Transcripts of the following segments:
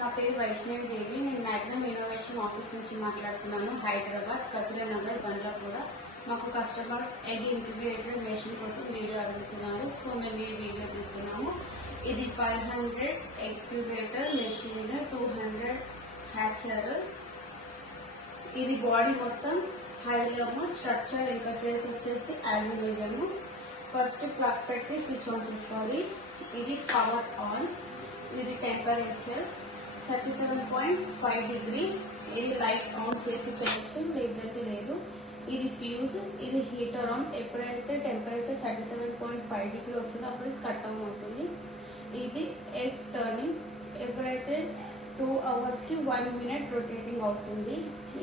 నా పేరు వైష్ణవి దేవి. నేను మ్యాగ్నమ్ ఇన్నోవేషన్ ఆఫీస్ నుంచి మాట్లాడుతున్నాను. హైదరాబాద్ కపిల నగర్ బండ్లగూడ. మాకు కస్టమర్స్ ఎగ్ ఇంక్యుబేటర్ మెషిన్ కోసం వీడియో అడుగుతున్నారు. సో మేము ఈ వీడియో తీస్తున్నాము. ఇది 500 ఇంక్యుబేటర్ మెషిన్, 200 హ్యాచర్. ఇది బాడీ మొత్తం హైలమ్, స్ట్రక్చర్ ఇంటర్ఫేస్ వచ్చేసి అల్యూమినియం. ఫస్ట్ ప్లగ్ పెట్టి స్విచ్ ఆన్ చేసుకోవాలి. ఇది పవర్ ఆన్. ఇది టెంపరేచర్ 37.5 డిగ్రీ. ఇది లైట్ ఆన్ చేసి చేయొచ్చు, లేదంటే లేదు. ఇది ఫ్యూజ్. ఇది హీటర్ ఆన్. ఎప్పుడైతే టెంపరేచర్ 37.5 డిగ్రీ వస్తుందో అప్పుడు కట్ ఆన్ అవుతుంది. ఇది ఎగ్ టర్నింగ్. ఎప్పుడైతే 2 అవర్స్కి 1 మినిట్ రొటేటింగ్ అవుతుంది.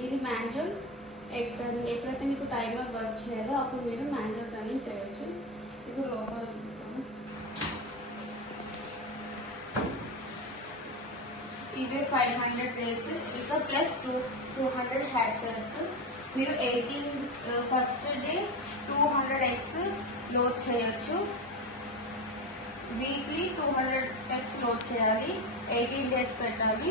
ఇది మాన్యువల్ ఎగ్ టర్నింగ్. ఎప్పుడైతే మీకు టైమర్ వర్క్ చేయాలో అప్పుడు మీరు మాన్యువల్ టర్నింగ్ చేయొచ్చు. ఇప్పుడు లోపల చూపిస్తాము. ఇవే 500 రేస్, ఇంకా ప్లస్ 200 హ్యాచర్స్. మీరు 18 ఫస్ట్ డే 200 ఎగ్స్ లోడ్ చేయొచ్చు. వీక్లీ 200 ఎగ్స్ లోడ్ చేయాలి. 18 డేస్ పెట్టాలి.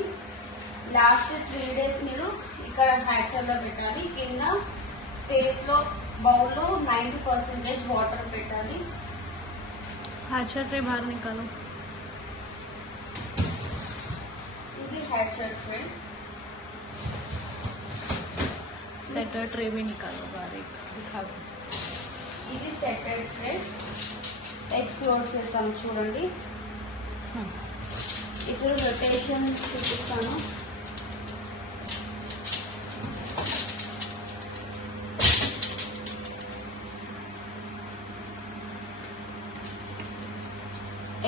లాస్ట్ 3 డేస్ మీరు ఇక్కడ హ్యాచర్లో పెట్టాలి. కింద స్పేస్లో బౌల్లో 90% వాటర్ పెట్టాలి. हैचर ट्रे बाहर निकालो. ఇది हैचर ट्रे. सेटर ट्रे भी निकालो बाहर, एक दिखा दो. ఇది సెటర్ ట్రే. ఎగ్స్ లోడ్ చేస్తాము చూడండి. ఇప్పుడు రొటేషన్ చూపిస్తాను.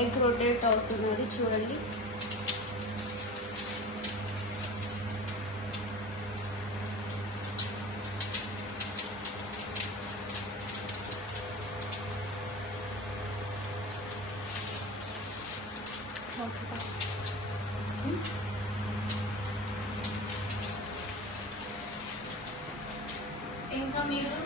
ఎగ్ రొటేట్ అవుతున్నది చూడండి. ఇంకా మీరు